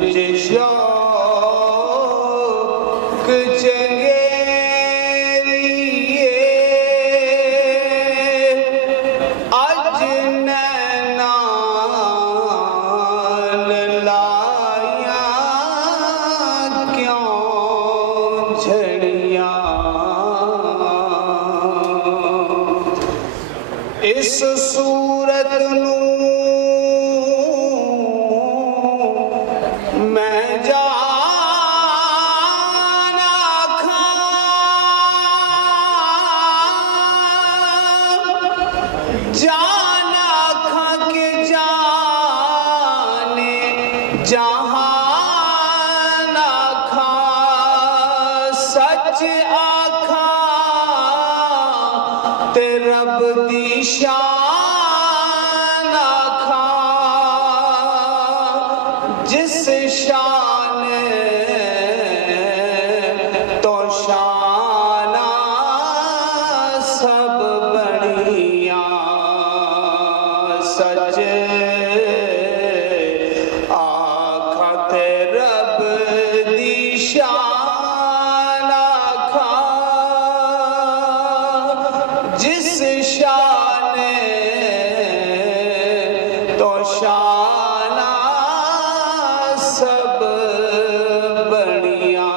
विच शौक चंगेरिए अज नैनान लाया क्यों छड़िया इस सूरत नूं मैं जान आखां के जाने जहान आखां सच आखां ते रब दी शान आखां जिस शान तो शाना सब बनिया सच आखा ते रब दी शान आखा जिस शान तो शाना सब बनिया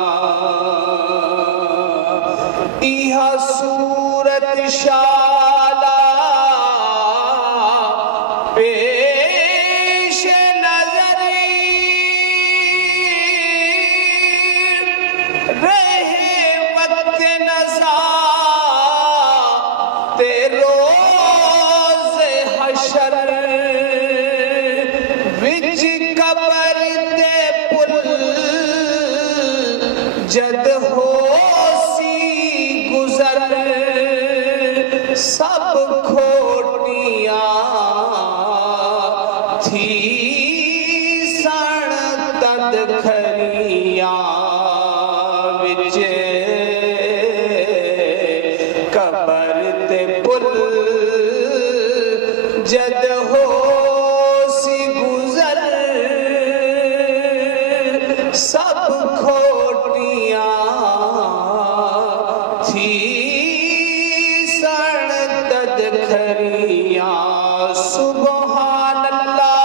इहा सूरत शाला पेश नजरी रहे वक्त नज़ा ते रोज़ हशर विच कबर ते पुल जद होसी गुजर सब खोटियां थी सण तद खरिया विच कबर ते पुल जद होसी गुजर सब खोटियां थी सण तद खरिया सुभान अल्लाह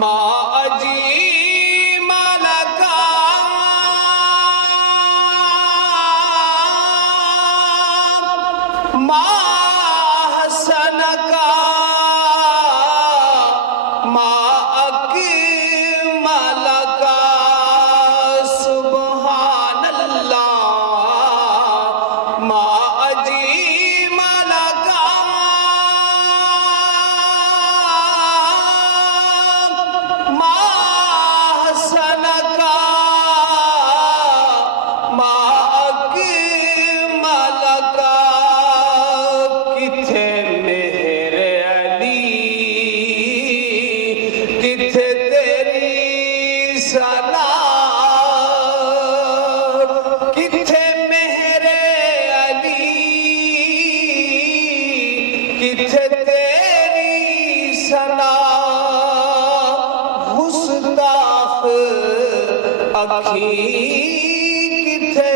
मा अजीम लगा मा हसन का मा अकीमल का सुभान अल्लाह मा अजीम लगा मा हसन का मा अकीमल का किथे मेरे अली किथे तेरी सलाम किथे मेरे अली किथे तेरी सलाम गुस्ताख अखी किथे